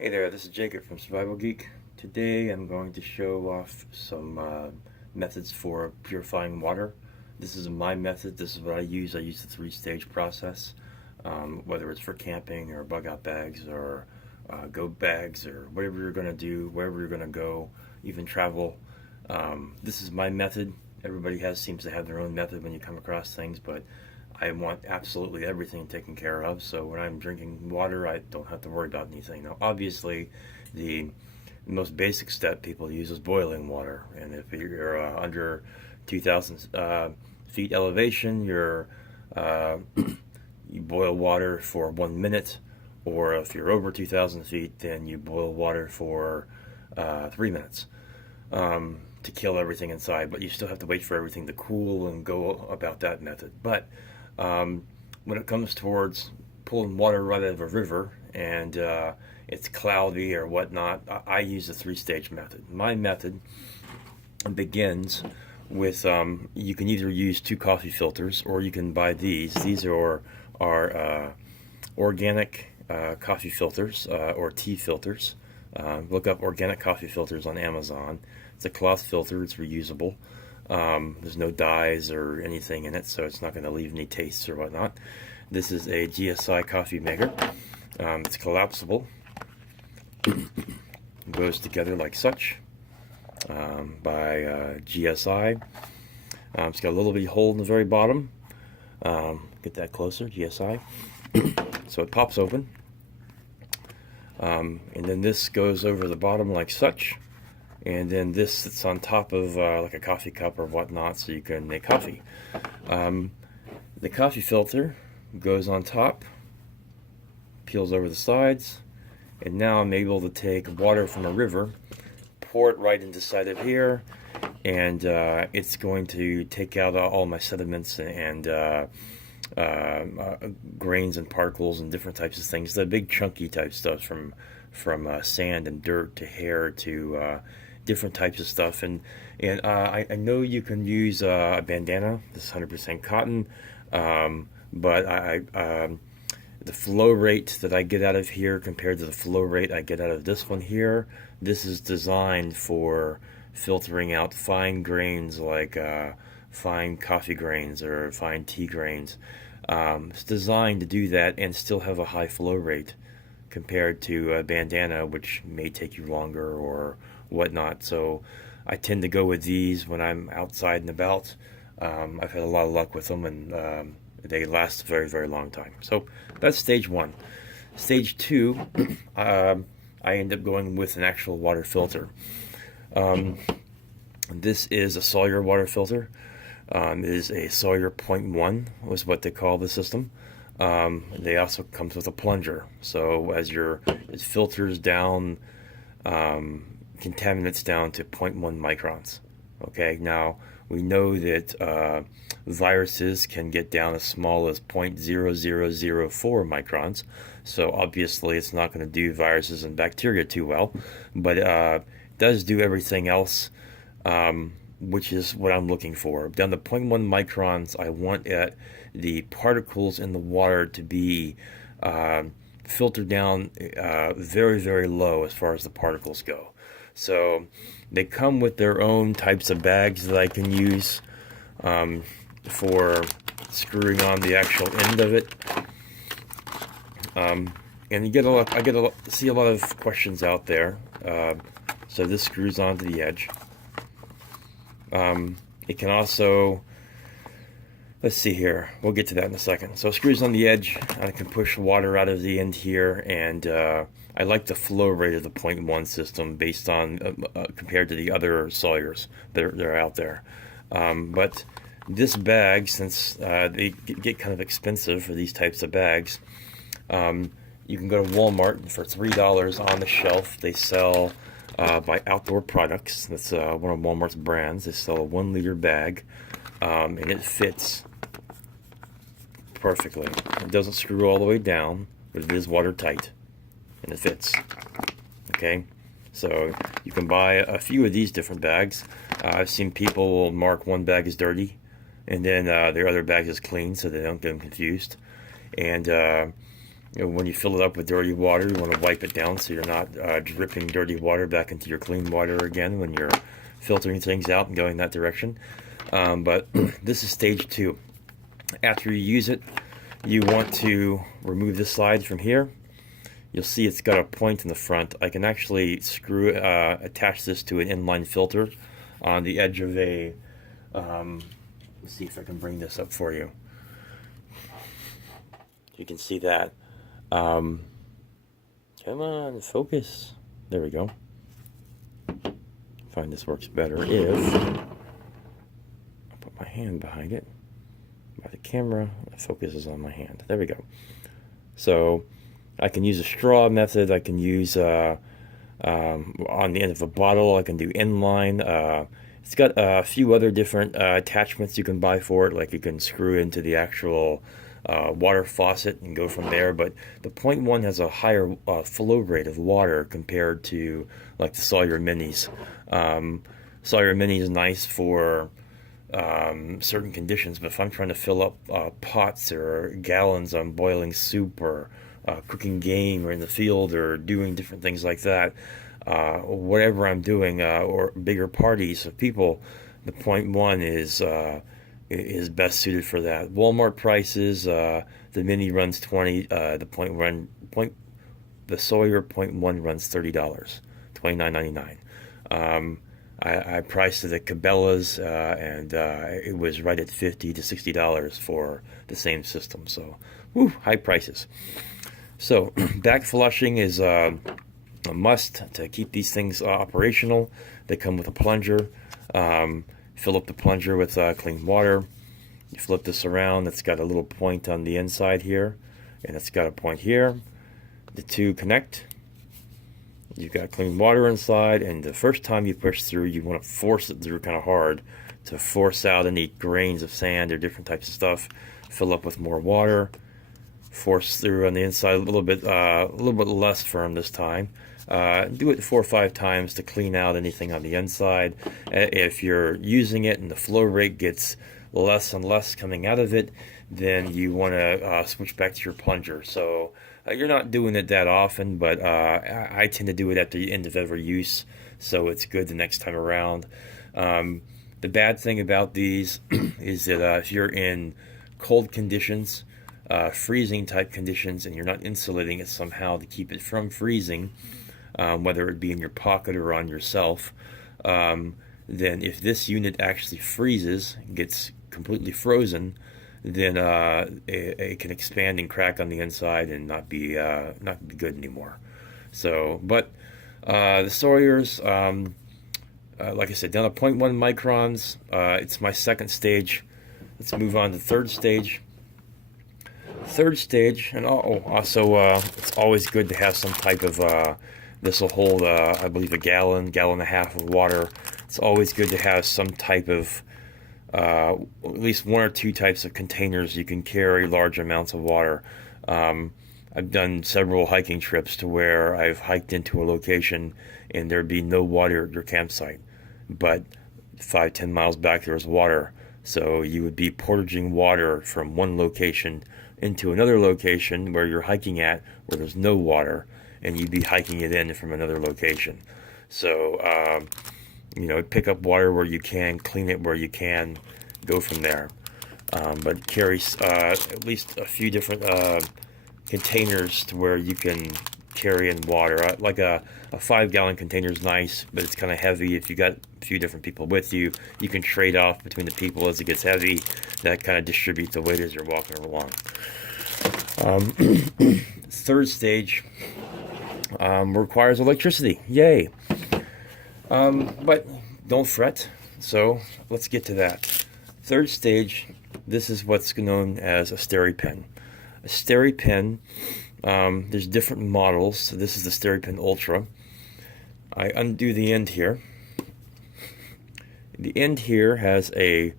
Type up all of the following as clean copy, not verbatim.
Hey there, this is Jacob from SurvivalGeek. Today I'm going to show off some methods for purifying water. This is my method. This is what I use. I use the three-stage process, whether it's for camping or bug-out bags or go bags or whatever you're going to do, wherever you're going to go, even travel. This is my method. Everybody seems to have their own method when you come across things, but I want absolutely everything taken care of. So when I'm drinking water, I don't have to worry about anything. Now, obviously, the most basic step people use is boiling water. And if you're under 2,000 feet elevation, you boil water for 1 minute. Or if you're over 2,000 feet, then you boil water for 3 minutes. To kill everything inside, but you still have to wait for everything to cool and go about that method. But when it comes towards pulling water right out of a river and it's cloudy or whatnot, I use the three-stage method. My method begins with you can either use two coffee filters or you can buy these. These are organic coffee filters or tea filters. Look up organic coffee filters on Amazon. It's a cloth filter. It's reusable. There's no dyes or anything in it, so it's not going to leave any tastes or whatnot. This is a GSI coffee maker. It's collapsible. It goes together like such by GSI. It's got a little bitty hole in the very bottom. Get that closer, GSI. So it pops open. And then this goes over the bottom like such. And then this sits on top of like a coffee cup or whatnot, so you can make coffee. The coffee filter goes on top, peels over the sides, and now I'm able to take water from a river, pour it right into side of here, and it's going to take out all my sediments and grains and particles and different types of things. The big chunky type stuff from sand and dirt to hair to different types of stuff. And I know you can use a bandana. This is 100% cotton, but the flow rate that I get out of here compared to the flow rate I get out of this one here, this is designed for filtering out fine grains like fine coffee grains or fine tea grains. It's designed to do that and still have a high flow rate compared to a bandana, which may take you longer or whatnot. So I tend to go with these when I'm outside and about. I've had a lot of luck with them, and they last a very, very long time. So that's stage one. Stage two, I end up going with an actual water filter. This is a Sawyer water filter. It is a Sawyer 0.1 was what they call the system. They also comes with a plunger, so it filters down contaminants down to 0.1 microns. Okay, now we know that viruses can get down as small as 0.0004 microns, so obviously it's not going to do viruses and bacteria too well, but it does do everything else, which is what I'm looking for. Down to 0.1 microns, I want the particles in the water to be filtered down very, very low as far as the particles go. So they come with their own types of bags that I can use for screwing on the actual end of it. And I see a lot of questions out there. So this screws onto the edge. It can also, let's see here, we'll get to that in a second. So it screws on the edge. I can push water out of the end here, and I like the flow rate of the 0.1 system based on compared to the other Sawyers that are out there. But this bag, since they get kind of expensive for these types of bags, you can go to Walmart for $3 on the shelf. They sell by Outdoor Products. That's one of Walmart's brands. They sell a 1 liter bag, and it fits perfectly. It doesn't screw all the way down, but it is watertight, and it fits. Okay, so you can buy a few of these different bags. I've seen people mark one bag as dirty, and then their other bag is clean, so they don't get them confused. And when you fill it up with dirty water, you want to wipe it down so you're not dripping dirty water back into your clean water again when you're filtering things out and going that direction. But this is stage 2. After you use it, you want to remove this slide from here. You'll see it's got a point in the front. I can actually attach this to an inline filter on the edge of a, let's see if I can bring this up for you. You can see that. Come on, focus. There we go. Find this works better if I put my hand behind it. By the camera, the focus is on my hand. There we go. So I can use a straw method. I can use on the end of a bottle. I can do inline. It's got a few other different attachments you can buy for it. Like you can screw into the actual water faucet and go from there. But the 0.1 has a higher flow rate of water compared to like the Sawyer Minis. Sawyer Mini is nice for certain conditions, but if I'm trying to fill up pots or gallons on boiling soup or cooking game or in the field or doing different things like that, whatever I'm doing, or bigger parties of people, the 0.1 is best suited for that. Walmart prices, the Mini runs $20, the Sawyer 0.1 runs $30, $29.99. I priced it at Cabela's, and it was right at $50 to $60 for the same system. So, woo, high prices. So, back flushing is a must to keep these things operational. They come with a plunger. Fill up the plunger with clean water. You flip this around. It's got a little point on the inside here, and it's got a point here. The two connect. You've got clean water inside, and the first time you push through, you want to force it through kind of hard to force out any grains of sand or different types of stuff. Fill up with more water. Force through on the inside a little bit less firm this time. Do it 4 or 5 times to clean out anything on the inside. If you're using it and the flow rate gets less and less coming out of it, then you want to switch back to your plunger. So you're not doing it that often, but I tend to do it at the end of every use, so it's good the next time around. The bad thing about these is that if you're in cold conditions, freezing type conditions, and you're not insulating it somehow to keep it from freezing, whether it be in your pocket or on yourself, then if this unit actually freezes, gets completely frozen, then it can expand and crack on the inside and not be good anymore. So, but the Sawyers, like I said, down to 0.1 microns. It's my second stage. Let's move on to third stage. Third stage, and also it's always good to have some type of this will hold I believe a gallon and a half of water. It's always good to have some type of at least 1 or 2 types of containers you can carry large amounts of water. I've done several hiking trips to where I've hiked into a location and there'd be no water at your campsite, but 5-10 miles back there was water. So you would be portaging water from one location into another location where you're hiking at, where there's no water, and you'd be hiking it in from another location. So, pick up water where you can, clean it where you can, go from there. But carry at least a few different containers to where you can carry in water. Like a 5-gallon container is nice, but it's kind of heavy. If you got a few different people with you, you can trade off between the people as it gets heavy. That kind of distributes the weight as you're walking along. Third stage requires electricity. Yay! But don't fret. So let's get to that. Third stage, this is what's known as a Steripen. A Steripen, there's different models. So this is the Steripen Ultra. I undo the end here. The end here has a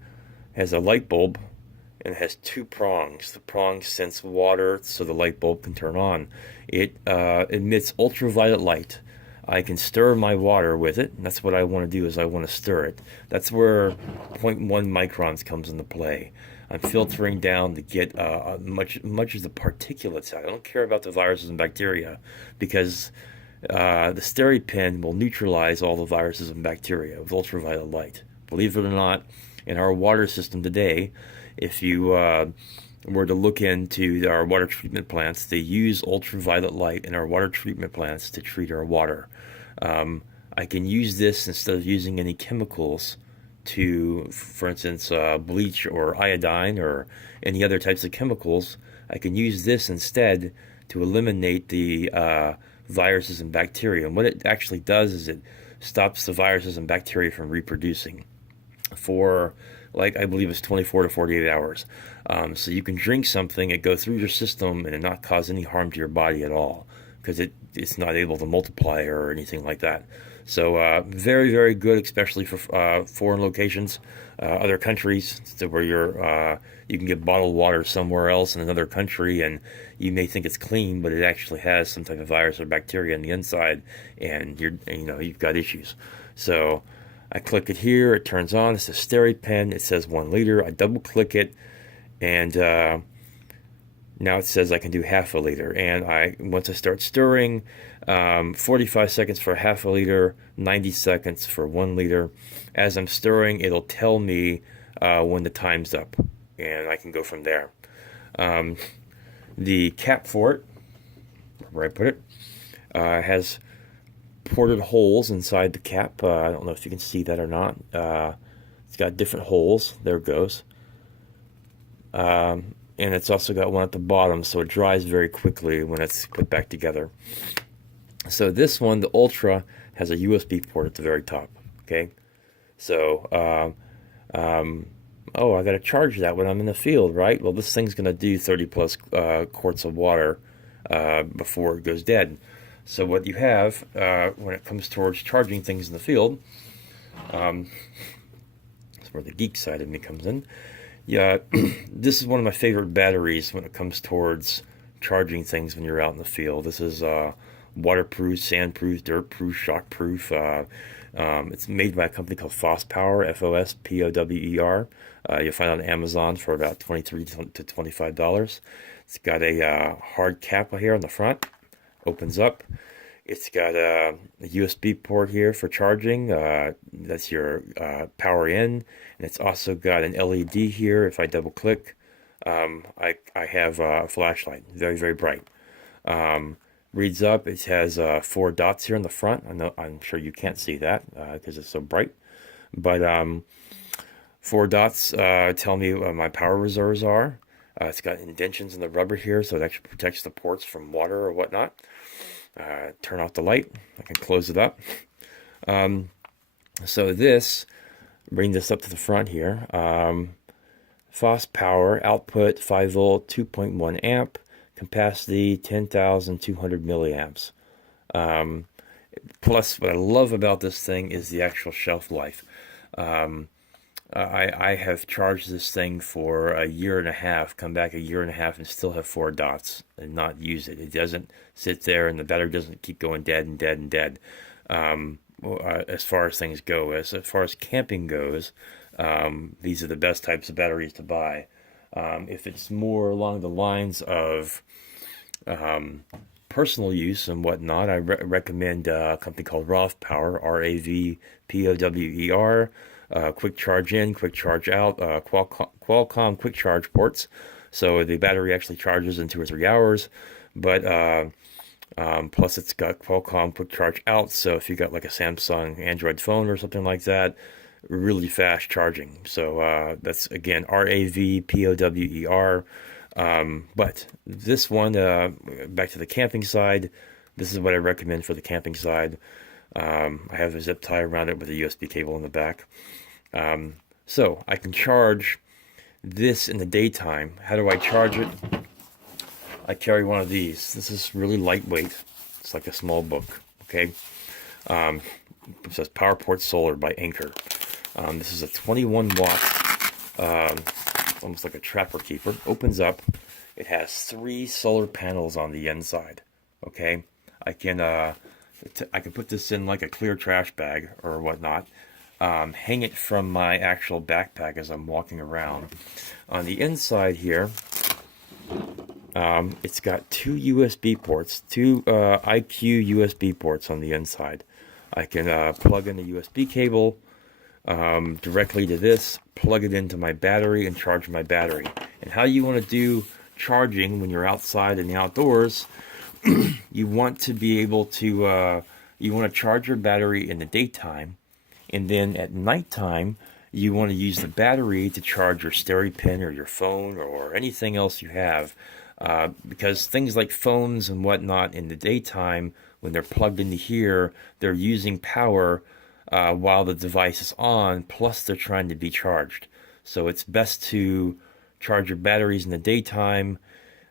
light bulb, and it has 2 prongs. The prongs sense water so the light bulb can turn on. It emits ultraviolet light. I can stir my water with it, and that's what I want to do, is I want to stir it. That's where 0.1 microns comes into play. I'm filtering down to get much of the particulates out. I don't care about the viruses and bacteria, because the Steripen will neutralize all the viruses and bacteria with ultraviolet light. Believe it or not, in our water system today, if you were to look into our water treatment plants, they use ultraviolet light in our water treatment plants to treat our water. I can use this instead of using any chemicals to, for instance, bleach or iodine or any other types of chemicals. I can use this instead to eliminate the viruses and bacteria. And what it actually does is it stops the viruses and bacteria from reproducing for, like, I believe it's 24 to 48 hours. So you can drink something, it go through your system, and it not cause any harm to your body at all, because it's not able to multiply or anything like that. So very, very good, especially for foreign locations, other countries, so where you can get bottled water somewhere else in another country, and you may think it's clean, but it actually has some type of virus or bacteria on the inside, and you've got issues. So I click it here, it turns on, it says Steripen, it says 1 liter, I double click it, and now it says I can do half a liter. And once I start stirring, 45 seconds for half a liter, 90 seconds for 1 liter. As I'm stirring, it'll tell me when the time's up, and I can go from there. The cap for it, where I put it, has ported holes inside the cap. I don't know if you can see that or not. It's got different holes. There it goes. And it's also got one at the bottom, so it dries very quickly when it's put back together. So this one, the Ultra, has a USB port at the very top. Okay, so oh, I got to charge that when I'm in the field, right? Well, this thing's going to do 30 plus quarts of water before it goes dead. So what you have when it comes towards charging things in the field, that's where the geek side of me comes in. Yeah, this is one of my favorite batteries when it comes towards charging things when you're out in the field. This is waterproof, sandproof, dirtproof, shockproof. It's made by a company called FOSpower, FOSpower. You'll find it on Amazon for about $23 to $25. It's got a hard cap here on the front. Opens up. It's got a USB port here for charging. That's your power in. And it's also got an LED here. If I double click, I have a flashlight. Very, very bright. Reads up. It has 4 dots here in the front. I'm sure you can't see that because it's so bright. But 4 dots tell me what my power reserves are. It's got indentions in the rubber here, so it actually protects the ports from water or whatnot. Turn off the light. I can close it up. So bring this up to the front here. FOSpower output 5 volt, 2.1 amp, capacity 10,200 milliamps. Plus, what I love about this thing is the actual shelf life. I have charged this thing for a year and a half, come back a year and a half, and still have 4 dots and not use it. It doesn't sit there, and the battery doesn't keep going dead and dead and dead. As far as things go, as far as camping goes, these are the best types of batteries to buy. If it's more along the lines of personal use and whatnot, I recommend a company called RAVPower, RAVPOWER. Quick charge in, quick charge out, Qualcomm quick charge ports. So the battery actually charges in 2 or 3 hours, but plus it's got Qualcomm quick charge out. So if you got like a Samsung Android phone or something like that, really fast charging. So that's again RAVPOWER. But this one, back to the camping side, this is what I recommend for the camping side. I have a zip tie around it with a USB cable in the back. So I can charge this in the daytime. How do I charge it? I carry one of these. This is really lightweight. It's like a small book. Okay. It says PowerPort Solar by Anker. This is a 21 watt, almost like a trapper keeper. Opens up. It has 3 solar panels on the inside. Okay. I can put this in like a clear trash bag or whatnot. hang it from my actual backpack as I'm walking around. On the inside here, it's got two USB ports, two IQ USB ports on the inside. I can plug in a USB cable directly to this, plug it into my battery, and charge my battery. And how you want to do charging when you're outside in the outdoors, you want to be able to, you want to charge your battery in the daytime, and then at nighttime, you want to use the battery to charge your Steripen or your phone or anything else you have. Because things like phones and whatnot in the daytime, when they're plugged into here, they're using power while the device is on, plus they're trying to be charged. So it's best to charge your batteries in the daytime.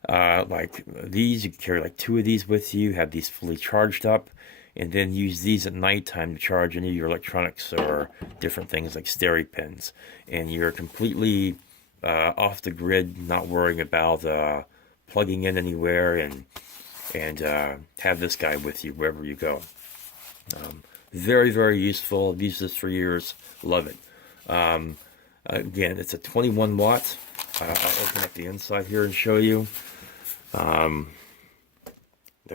Like these, you can carry like two of these with you, have these fully charged up, and then use these at nighttime to charge any of your electronics or different things like Steripens. And you're completely off the grid, not worrying about plugging in anywhere, and have this guy with you wherever you go. Very, very useful. I've used this for years. Love it. Again, it's a 21 watt. I'll open up the inside here and show you. There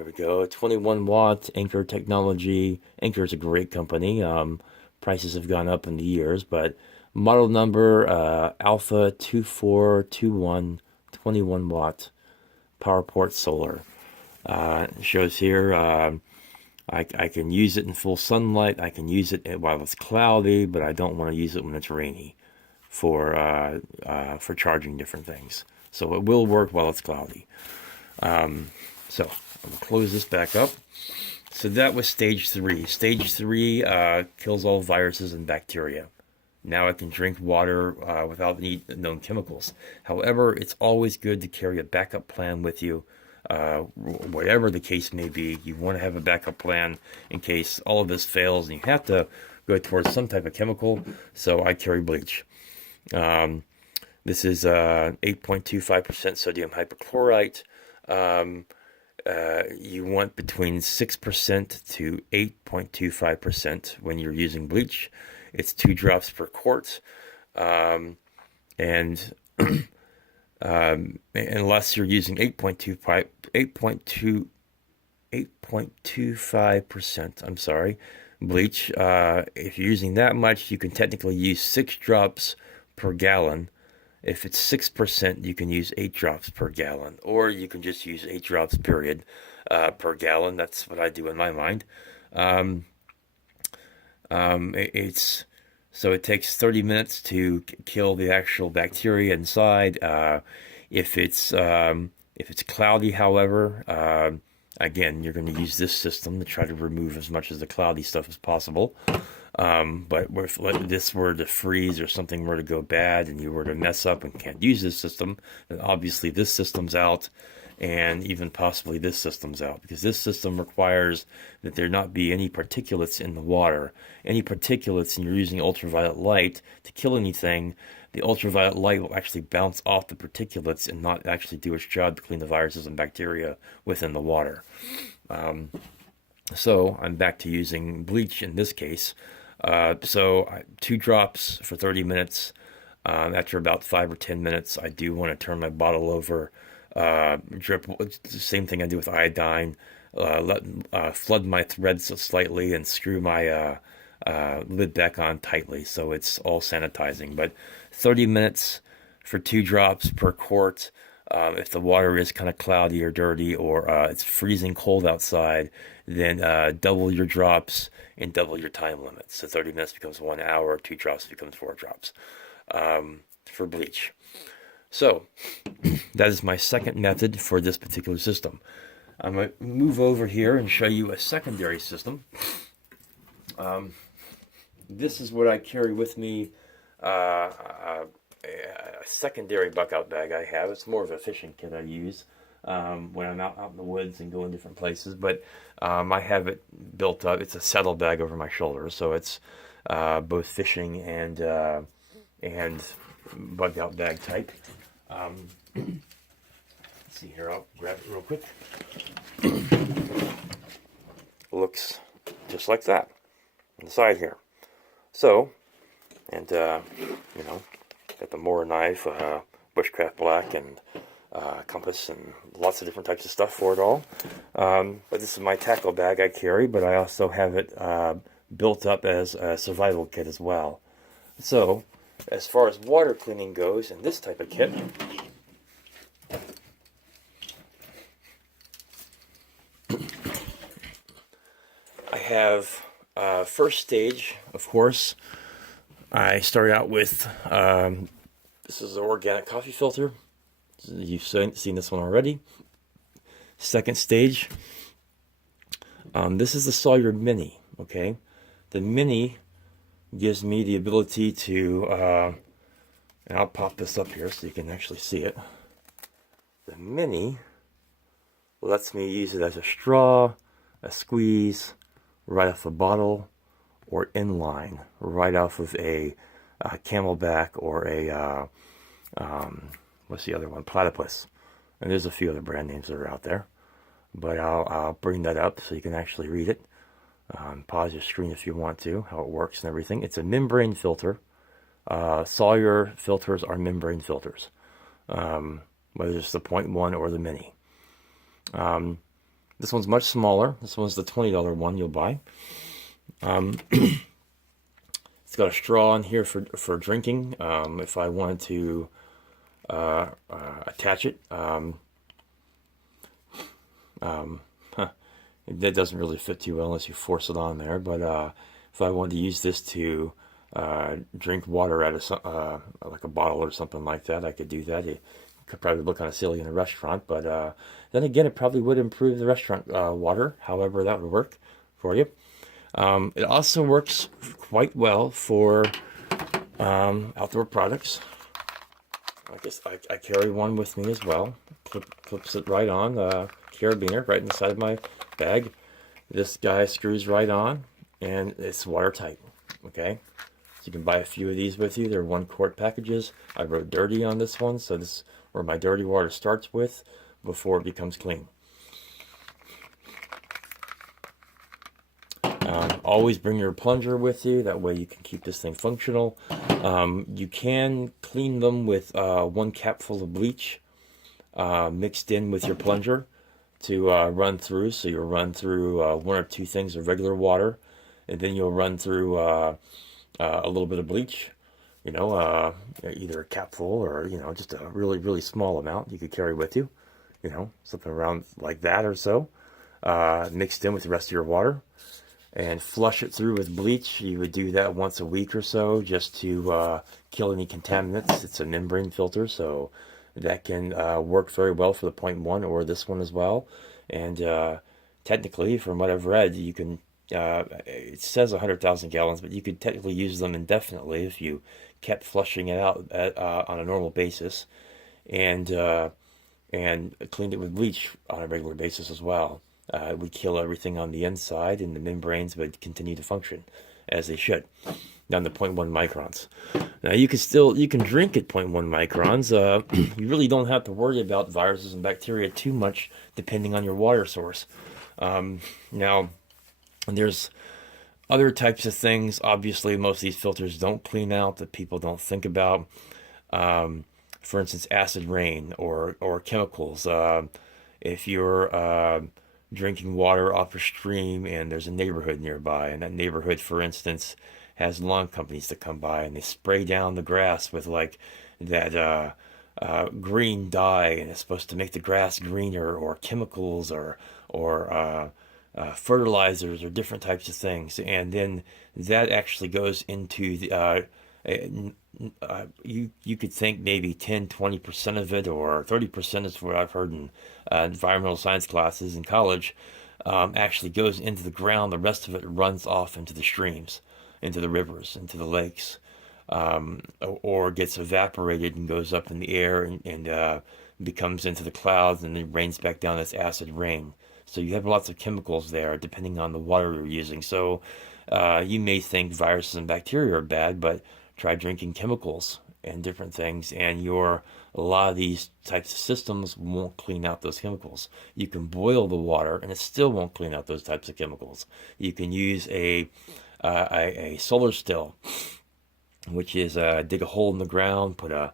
we go. 21 watt Anker technology. Anker is a great company. Prices have gone up in the years, but model number Alpha 2421, 21 watt PowerPort solar. It shows here I can use it in full sunlight. I can use it while it's cloudy, but I don't want to use it when it's rainy for charging different things. So it will work while it's cloudy. So I'll close this back up. So that was stage 3. Stage 3 kills all viruses and bacteria. Now I can drink water without any known chemicals. However, it's always good to carry a backup plan with you. Whatever the case may be, you want to have a backup plan in case all of this fails and you have to go towards some type of chemical. So I carry bleach. This is 8.25% sodium hypochlorite. You want between 6% to 8.25% when you're using bleach. It's 2 drops per quart. And unless you're using 8.25%, I'm sorry, bleach, if you're using that much, you can technically use 6 drops per gallon. If it's 6%, you can use 8 drops per gallon, or you can just use 8 drops period per gallon. That's what I do in my mind. So it takes 30 minutes to kill the actual bacteria inside. If it's cloudy, however, again, you're going to use this system to try to remove as much of the cloudy stuff as possible. But if this were to freeze or something were to go bad and you were to mess up and can't use this system, then obviously this system's out, and even possibly this system's out, because this system requires that there not be any particulates in the water. Any particulates, and you're using ultraviolet light to kill anything, the ultraviolet light will actually bounce off the particulates and not actually do its job to clean the viruses and bacteria within the water. So I'm back to using bleach in this case. 2 drops for 30 minutes. After about 5 or 10 minutes, I do want to turn my bottle over, drip, the same thing I do with iodine, flood my threads slightly and screw my lid back on tightly so it's all sanitizing. But 30 minutes for 2 drops per quart. If the water is kind of cloudy or dirty, or it's freezing cold outside, then double your drops and double your time limit. So 30 minutes becomes 1 hour, 2 drops becomes 4 drops for bleach. So that is my second method for this particular system. I'm going to move over here and show you a secondary system. This is what I carry with me, a secondary buck-out bag I have. It's more of a fishing kit I use when I'm out in the woods and going different places. But I have it built up. It's a saddle bag over my shoulder, so it's both fishing and bug-out bag type. Let's see here. I'll grab it real quick. Looks just like that on the side here. So And, you know, got the Moore knife, Bushcraft Black, and compass, and lots of different types of stuff for it all. But this is my tackle bag I carry, but I also have it built up as a survival kit as well. So, as far as water cleaning goes in this type of kit, I have first stage, of course. I start out with, this is an organic coffee filter. You've seen this one already. Second stage, this is the Sawyer Mini, okay? The Mini gives me the ability to, and I'll pop this up here so you can actually see it. The Mini lets me use it as a straw, a squeeze, right off the bottle, or inline, right off of a Camelback or a, what's the other one? Platypus. And there's a few other brand names that are out there. But I'll bring that up so you can actually read it. Pause your screen if you want to, how it works and everything. It's a membrane filter. Sawyer filters are membrane filters, whether it's the 0.1 or the Mini. This one's much smaller. This one's the $20 one you'll buy. It's got a straw in here for drinking. If I wanted to attach it, that doesn't really fit too well unless you force it on there. But if I wanted to use this to drink water out of like a bottle or something like that, I could do that. It could probably look kind of silly in a restaurant, but then again, it probably would improve the restaurant water. However, that would work for you. It also works quite well for outdoor products. I guess I carry one with me as well. Clips it right on the carabiner, right inside of my bag. This guy screws right on, and it's watertight. Okay, so you can buy a few of these with you. They're 1 quart packages. I wrote dirty on this one, so this is where my dirty water starts with before it becomes clean. Always bring your plunger with you. That way you can keep this thing functional. You can clean them with 1 capful of bleach mixed in with your plunger to run through. So you'll run through 1 or 2 things of regular water, and then you'll run through a little bit of bleach. You know, either a capful or, you know, just a really, really small amount you could carry with you. You know, something around like that or so, mixed in with the rest of your water. And flush it through with bleach. You would do that once a week or so just to kill any contaminants. It's a membrane filter, so that can work very well for the 0.1 or this one as well. And technically, from what I've read, you can, it says 100,000 gallons, but you could technically use them indefinitely if you kept flushing it out on a normal basis, and cleaned it with bleach on a regular basis as well. It would kill everything on the inside, and the membranes would continue to function as they should, down to 0.1 microns. Now you can drink at 0.1 microns. You really don't have to worry about viruses and bacteria too much, depending on your water source. Now, there's other types of things. Obviously, most of these filters don't clean out that people don't think about. For instance, acid rain or chemicals. If you're drinking water off a stream and there's a neighborhood nearby, and that neighborhood, for instance, has lawn companies that come by and they spray down the grass with like that green dye, and it's supposed to make the grass greener, or chemicals or fertilizers or different types of things, and then that actually goes into the you could think maybe 10-20% of it, or 30% is what I've heard in environmental science classes in college, actually goes into the ground. The rest of it runs off into the streams, into the rivers, into the lakes, or gets evaporated and goes up in the air and becomes into the clouds, and then rains back down as acid rain. So you have lots of chemicals there depending on the water you're using. So you may think viruses and bacteria are bad, but try drinking chemicals and different things, and a lot of these types of systems won't clean out those chemicals. You can boil the water and it still won't clean out those types of chemicals. You can use a solar still which is dig a hole in the ground, put a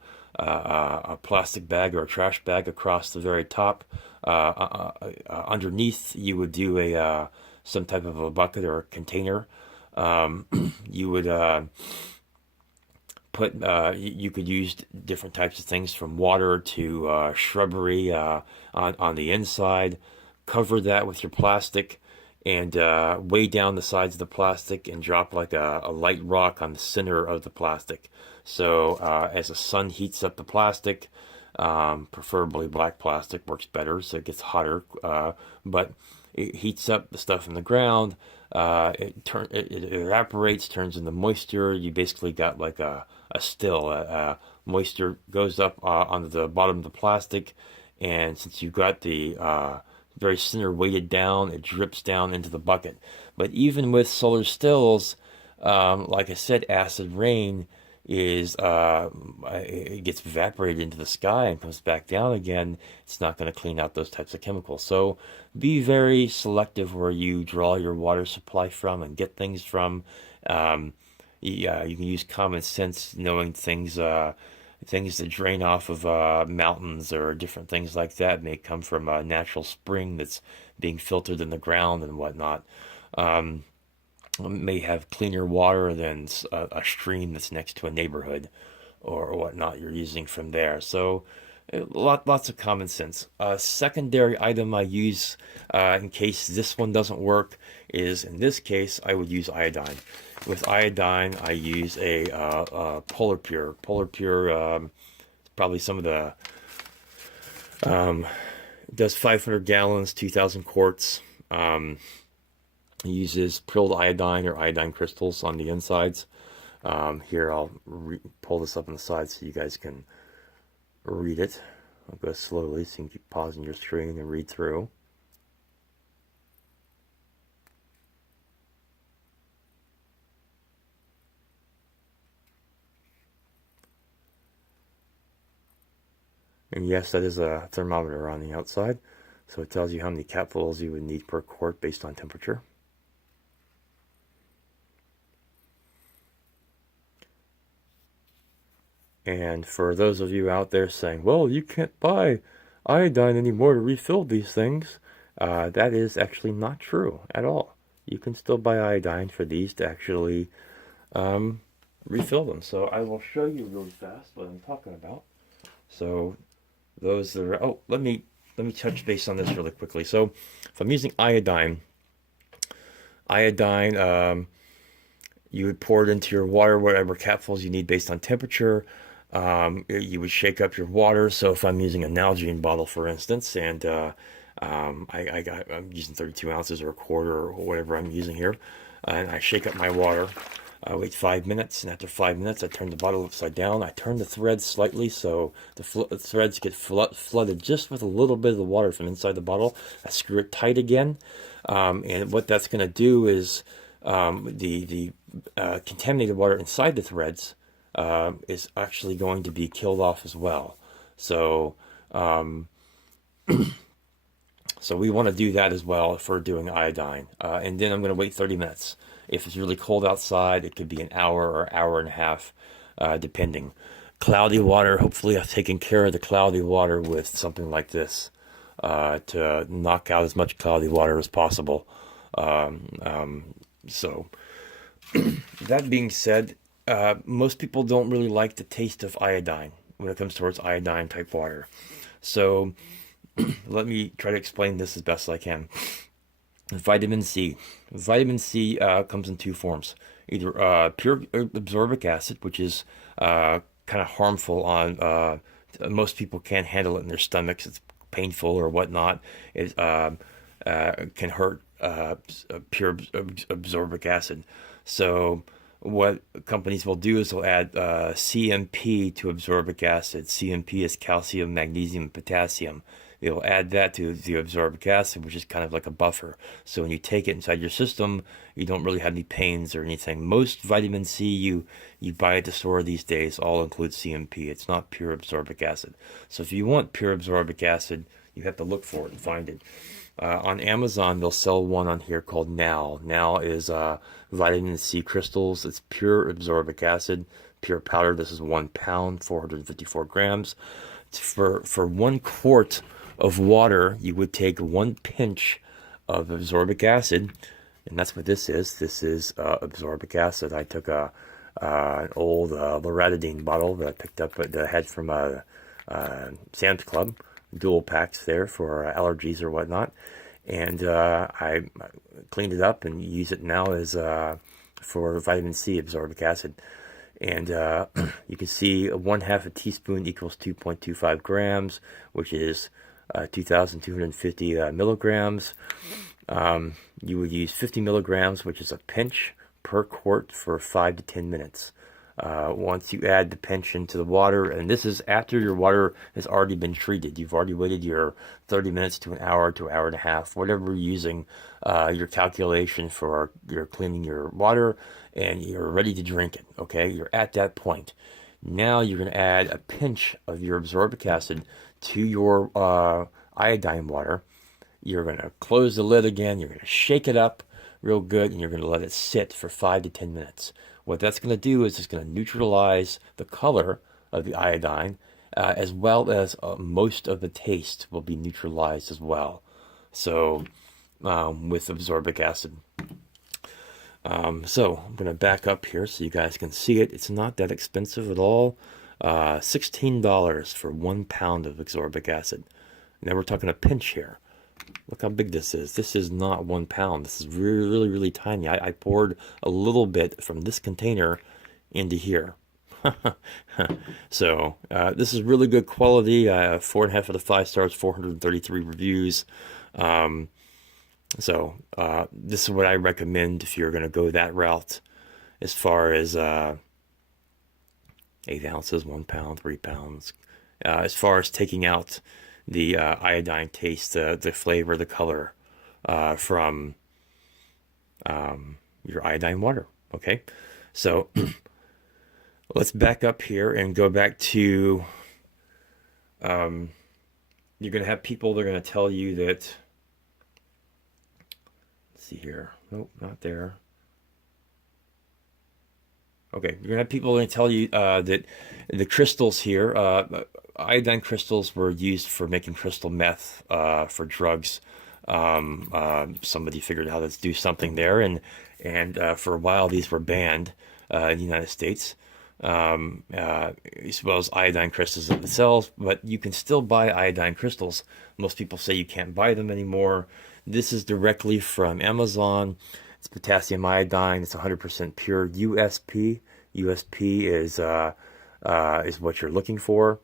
plastic bag or a trash bag across the very top. Underneath, you would do a some type of a bucket or a container. You would put you could use different types of things from water to shrubbery on the inside. Cover that with your plastic and weigh down the sides of the plastic and drop like a light rock on the center of the plastic. So as the sun heats up the plastic, preferably black plastic works better, so it gets hotter. But it heats up the stuff in the ground. It evaporates, turns into moisture. You basically got like a still. Moisture goes up onto the bottom of the plastic, and since you've got the very center weighted down, it drips down into the bucket. But even with solar stills, like I said, acid rain is it gets evaporated into the sky and comes back down again. It's not going to clean out those types of chemicals. So be very selective where you draw your water supply from and get things from. Yeah, you can use common sense, knowing things that drain off of mountains or different things like that may come from a natural spring that's being filtered in the ground and whatnot. May have cleaner water than a stream that's next to a neighborhood or whatnot you're using from there. So lots of common sense. A secondary item I use in case this one doesn't work is, in this case, I would use iodine. With iodine, I use a Polar Pure. Polar Pure, probably some of the, it does 500 gallons, 2,000 quarts. Uses prilled iodine or iodine crystals on the insides. Here, I'll pull this up on the side so you guys can read it. I'll go slowly so you can keep pausing your screen and read through. And yes, that is a thermometer on the outside, so it tells you how many capfuls you would need per quart based on temperature. And for those of you out there saying, well, you can't buy iodine anymore to refill these things, that is actually not true at all. You can still buy iodine for these to actually refill them. So I will show you really fast what I'm talking about. So those that are, oh, let me touch base on this really quickly. So if I'm using iodine, you would pour it into your water, whatever capfuls you need based on temperature. You would shake up your water. So if I'm using a Nalgene bottle, for instance, and I'm using 32 ounces or a quarter or whatever I'm using here, and I shake up my water. I wait 5 minutes, and after 5 minutes, I turn the bottle upside down. I turn the threads slightly so the threads get flooded just with a little bit of the water from inside the bottle. I screw it tight again, and what that's going to do is the contaminated water inside the threads is actually going to be killed off as well. So, so we want to do that as well if we're doing iodine. And then I'm going to wait 30 minutes. If it's really cold outside, it could be an hour or hour and a half, depending. Cloudy water, hopefully I've taken care of the cloudy water with something like this to knock out as much cloudy water as possible. So, that being said, most people don't really like the taste of iodine when it comes towards iodine type water. So, let me try to explain this as best as I can. Vitamin C. Vitamin C comes in two forms. Either pure absorbic acid, which is kind of harmful on most people can't handle it in their stomachs. It's painful or whatnot. It can hurt pure absorbic acid. So what companies will do is they'll add CMP to absorbic acid. CMP is calcium, magnesium, and potassium. They'll add that to the absorbic acid, which is kind of like a buffer. So when you take it inside your system, you don't really have any pains or anything. Most vitamin C you buy at the store these days all include CMP. It's not pure absorbic acid. So if you want pure absorbic acid, you have to look for it and find it. On Amazon, they'll sell one on here called Now. Now is vitamin C crystals. It's pure absorbic acid, pure powder. This is 1 pound, 454 grams. It's for 1 quart of water, you would take 1 pinch of absorbic acid, and that's what this is. This is absorbic acid. I took an old loratadine bottle that I picked up that I had from Sam's Club, dual packs there for allergies or whatnot, and I cleaned it up and use it now as for vitamin C absorbic acid. And you can see 1/2 a teaspoon equals 2.25 grams, which is 2,250 milligrams. You would use 50 milligrams, which is a pinch per quart, for 5 to 10 minutes. Once you add the pinch into the water, and this is after your water has already been treated, you've already waited your 30 minutes to an hour to hour and a half, whatever you're using your calculation for your cleaning your water, and you're ready to drink it. Okay, you're at that point. Now you're going to add a pinch of your absorbic acid to your iodine water. You're going to close the lid again. You're going to shake it up real good, and you're going to let it sit for 5 to 10 minutes. What that's going to do is it's going to neutralize the color of the iodine, as well as most of the taste will be neutralized as well. So with absorbic acid. So I'm going to back up here so you guys can see it. It's not that expensive at all. $16 for 1 pound of absorbic acid. Now we're talking a pinch here. Look how big this is. This is not 1 pound. This is really, really, really tiny. I poured a little bit from this container into here. So this is really good quality. 4.5 out of 5 stars, 433 reviews. So this is what I recommend if you're going to go that route, as far as 8 ounces, 1 pound, 3 pounds. As far as taking out the iodine taste, the flavor, the color from your iodine water. Okay, so let's back up here and go back to you're going to have people that are going to tell you that, let's see here, nope, not there. Okay, you're going to have people going to tell you that the crystals here, iodine crystals were used for making crystal meth for drugs. Somebody figured out how to do something there, and for a while these were banned in the United States, as well as iodine crystals themselves. But you can still buy iodine crystals. Most people say you can't buy them anymore. This is directly from Amazon. It's potassium iodine. It's 100% pure USP. USP is what you're looking for.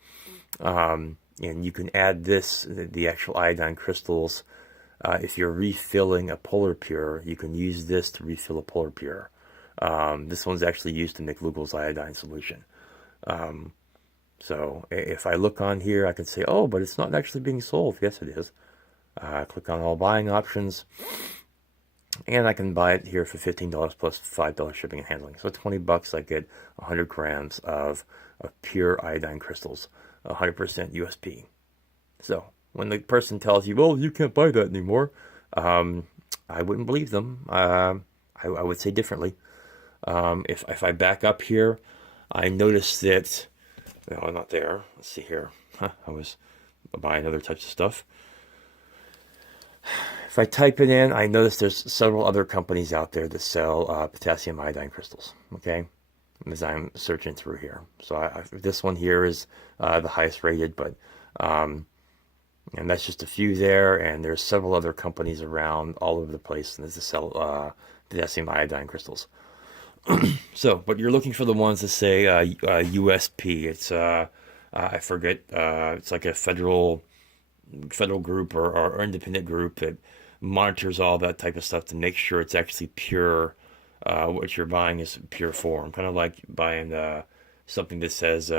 And you can add this, the actual iodine crystals. If you're refilling a Polar Pure, you can use this to refill a Polar Pure. This one's actually used to make Lugol's iodine solution. So if I look on here, I can say, oh, but it's not actually being sold. Yes, it is. Click on all buying options. And I can buy it here for $15 plus $5 shipping and handling. So $20, I get 100 grams of pure iodine crystals, 100% USP. So when the person tells you, well, you can't buy that anymore, I wouldn't believe them. I would say differently. If I back up here, I noticed that, no, not there. Let's see here. I was buying other types of stuff. If I type it in, I notice there's several other companies out there that sell potassium iodine crystals, okay, as I'm searching through here. So this one here is the highest rated, but, and that's just a few there, and there's several other companies around all over the place that sell potassium iodine crystals. So, but you're looking for the ones that say USP. It's, I forget, it's like a federal group or independent group that monitors all that type of stuff to make sure it's actually pure. What you're buying is pure form, kind of like buying something that says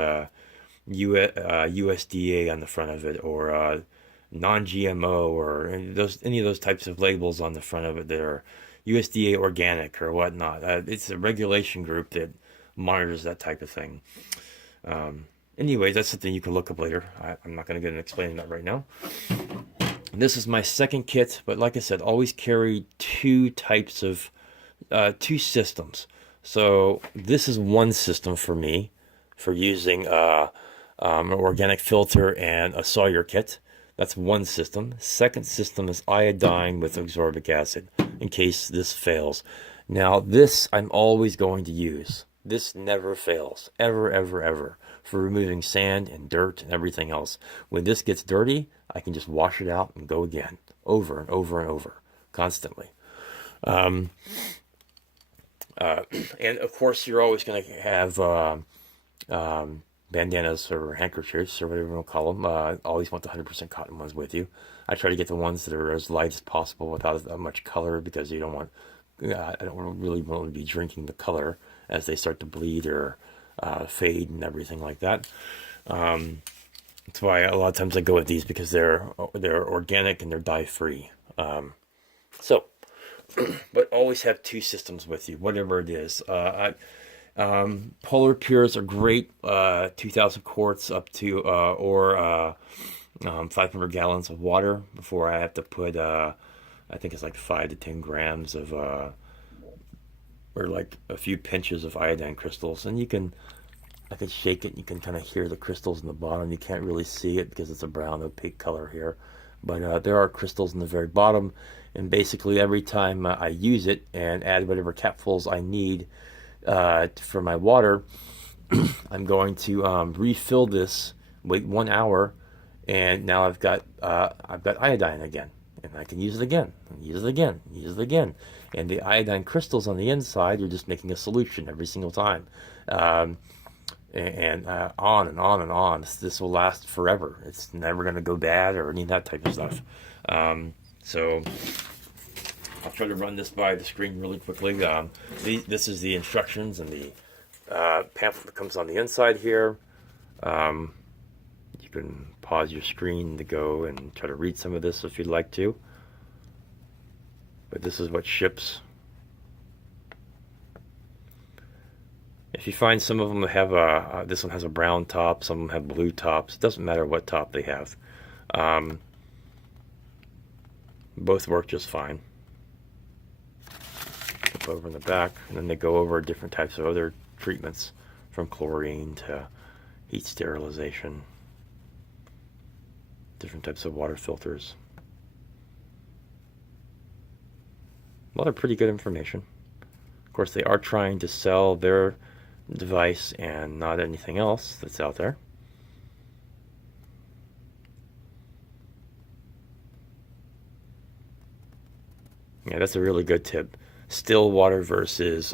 USDA on the front of it, or non-GMO, or any of those types of labels on the front of it that are USDA organic or whatnot. It's a regulation group that monitors that type of thing. Anyways, that's something you can look up later. I'm not going to get into explaining that right now. This is my second kit, but like I said, always carry two types of two systems. So this is one system for me for using an organic filter and a Sawyer kit. That's one system. Second system is iodine with absorbic acid in case this fails. Now this I'm always going to use. This never fails, ever, ever, ever, for removing sand and dirt and everything else. When this gets dirty, I can just wash it out and go again, over and over and over, constantly. And of course, you're always going to have bandanas or handkerchiefs or whatever you want to call them. Always want the 100% cotton ones with you. I try to get the ones that are as light as possible without as much color, because you don't want, I don't really want to be drinking the color as they start to bleed or fade and everything like that. That's why a lot of times I go with these, because they're organic and they're dye free. So, but always have two systems with you, whatever it is. Polar Pures are great, 2,000 quarts up to, 500 gallons of water before I have to put, I think it's like 5 to 10 grams of, or like a few pinches of iodine crystals. And I can shake it, and you can kind of hear the crystals in the bottom. You can't really see it because it's a brown opaque color here. But there are crystals in the very bottom. And basically every time I use it and add whatever capfuls I need for my water, I'm going to refill this, wait 1 hour, and now I've got iodine again, and I can use it again, and use it again, use it again. And the iodine crystals on the inside are just making a solution every single time, and on and on and on. This will last forever. It's never going to go bad or any of that type of stuff. So I'll try to run this by the screen really quickly. This is the instructions and the pamphlet that comes on the inside here. You can pause your screen to go and try to read some of this if you'd like to. But this is what ships. If you find some of them have this one has a brown top, some of them have blue tops. It doesn't matter what top they have. Both work just fine. Flip over in the back, and then they go over different types of other treatments, from chlorine to heat sterilization, different types of water filters. A lot of pretty good information. Of course, they are trying to sell their device and not anything else that's out there. Yeah, that's a really good tip. Still water versus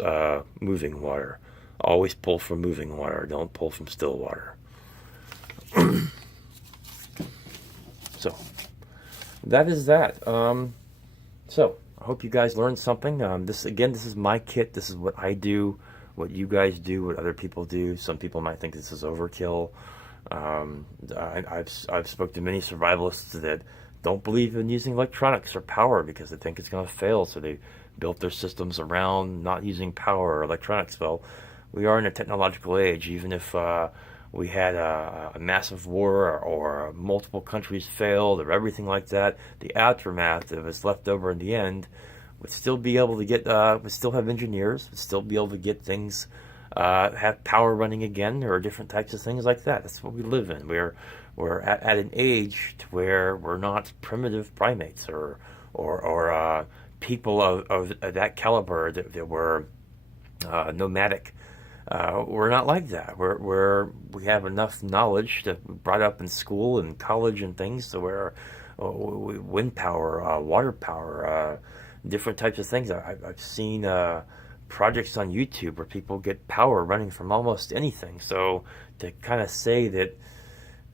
moving water. Always pull from moving water. Don't pull from still water. So, that is that. So, I hope you guys learned something. This is my kit. This is what I do, what you guys do, what other people do. Some people might think this is overkill. I've spoken to many survivalists that don't believe in using electronics or power because they think it's going to fail, so they built their systems around not using power or electronics. Well, we are in a technological age. Even if we had a massive war or multiple countries failed or everything like that, the aftermath that was left over in the end would still be able to get, would still have engineers, would still be able to get things, have power running again, or different types of things like that. That's what we live in. We're at an age to where we're not primitive primates or people of that caliber that were nomadic. We're not like that. We have enough knowledge that we brought up in school and college and things to where wind power, water power, different types of things. I've seen projects on YouTube where people get power running from almost anything. So to kind of say that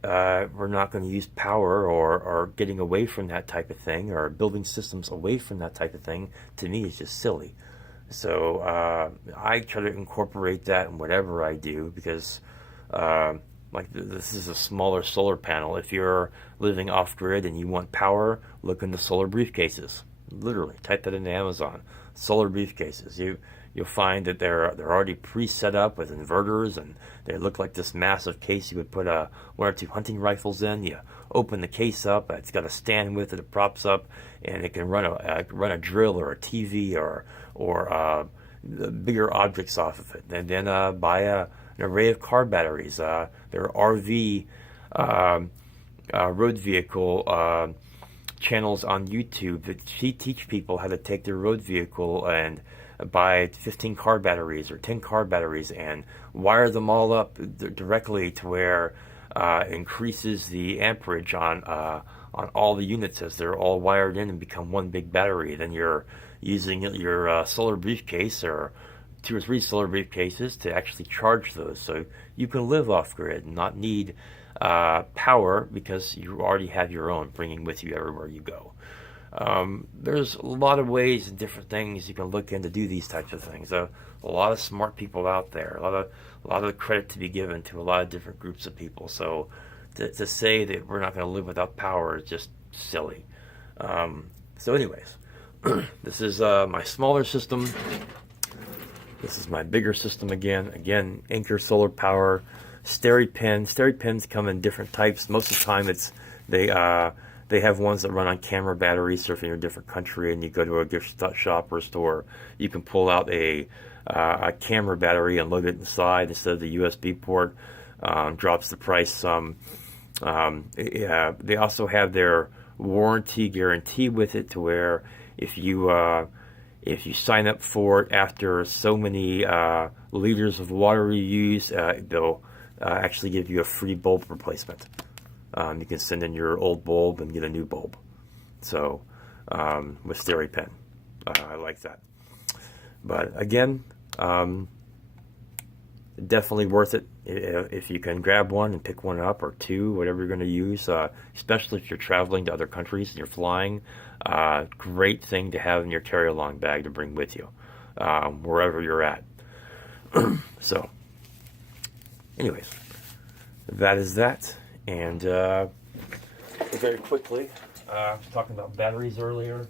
we're not going to use power or getting away from that type of thing or building systems away from that type of thing, to me is just silly. So I try to incorporate that in whatever I do, because this is a smaller solar panel. If you're living off-grid and you want power, look in the solar briefcases. Literally, type that into Amazon. Solar briefcases. You'll find that they're already pre-set up with inverters, and they look like this massive case you would put one or two hunting rifles in. You open the case up, it's got a stand with it, it props up, and it can run a drill or a TV or the bigger objects off of it. And then buy an array of car batteries. There are RV road vehicle channels on YouTube that teach people how to take their road vehicle and buy 15 car batteries or 10 car batteries and wire them all up directly to where it increases the amperage on all the units as they're all wired in and become one big battery. Then you're using your solar briefcase or 2 or 3 solar briefcases to actually charge those, so you can live off grid and not need power because you already have your own bringing with you everywhere you go. There's a lot of ways and different things you can look in to do these types of things. A lot of smart people out there, a lot of credit to be given to a lot of different groups of people. So to say that we're not going to live without power is just silly. So anyways, this is my smaller system. This is my bigger system again. Again, Anker solar power, Steripen. Steripens come in different types. Most of the time, they have ones that run on camera batteries. So if you're in a different country and you go to a gift shop or a store, you can pull out a camera battery and load it inside instead of the USB port. Drops the price some. They also have their warranty guarantee with it, to where if you sign up for it after so many liters of water you use, they'll actually give you a free bulb replacement. You can send in your old bulb and get a new bulb. So with Steripen, I like that. But again, definitely worth it if you can grab one and pick one up or two, whatever you're going to use, especially if you're traveling to other countries and you're flying. Great thing to have in your carry-along bag to bring with you wherever you're at. So anyways, that is that. And very quickly, I was talking about batteries earlier.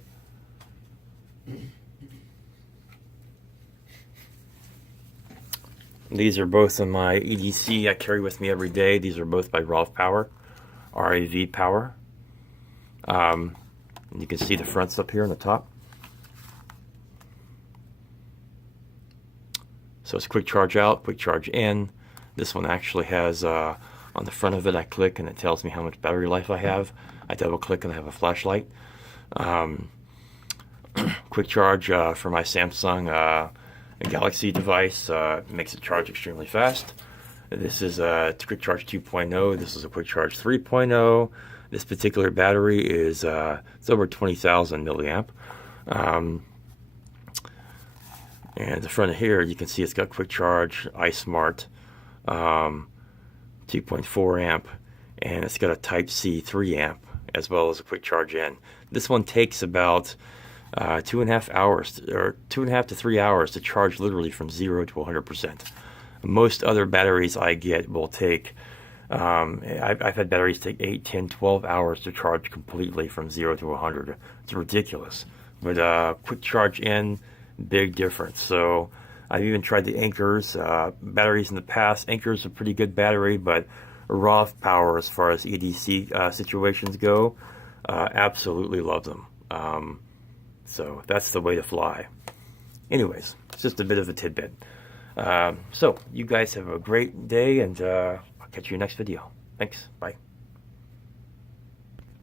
These are both in my EDC I carry with me every day. These are both by RAV Power, R-A-V Power. And you can see the fronts up here on the top. So it's quick charge out, quick charge in. This one actually has, on the front of it, I click and it tells me how much battery life I have. I double click and I have a flashlight. Quick charge for my Samsung Galaxy device, makes it charge extremely fast. This is a quick charge 2.0. This is a quick charge 3.0. This particular battery is it's over 20,000 milliamp. And the front of here, you can see it's got quick charge, iSmart, 2.4 amp, and it's got a Type C 3 amp as well as a quick charge in. This one takes about 2.5 hours, or 2.5 to 3 hours to charge literally from 0 to 100%. Most other batteries I get will take, I've had batteries take 8, 10, 12 hours to charge completely from 0 to 100. It's ridiculous. But quick charge in, big difference. So I've even tried the Ankers batteries in the past. Anker's a pretty good battery, but RAV Power, as far as EDC situations go, absolutely love them. So that's the way to fly. Anyways, it's just a bit of a tidbit. So you guys have a great day, and I'll catch you next video. Thanks. Bye.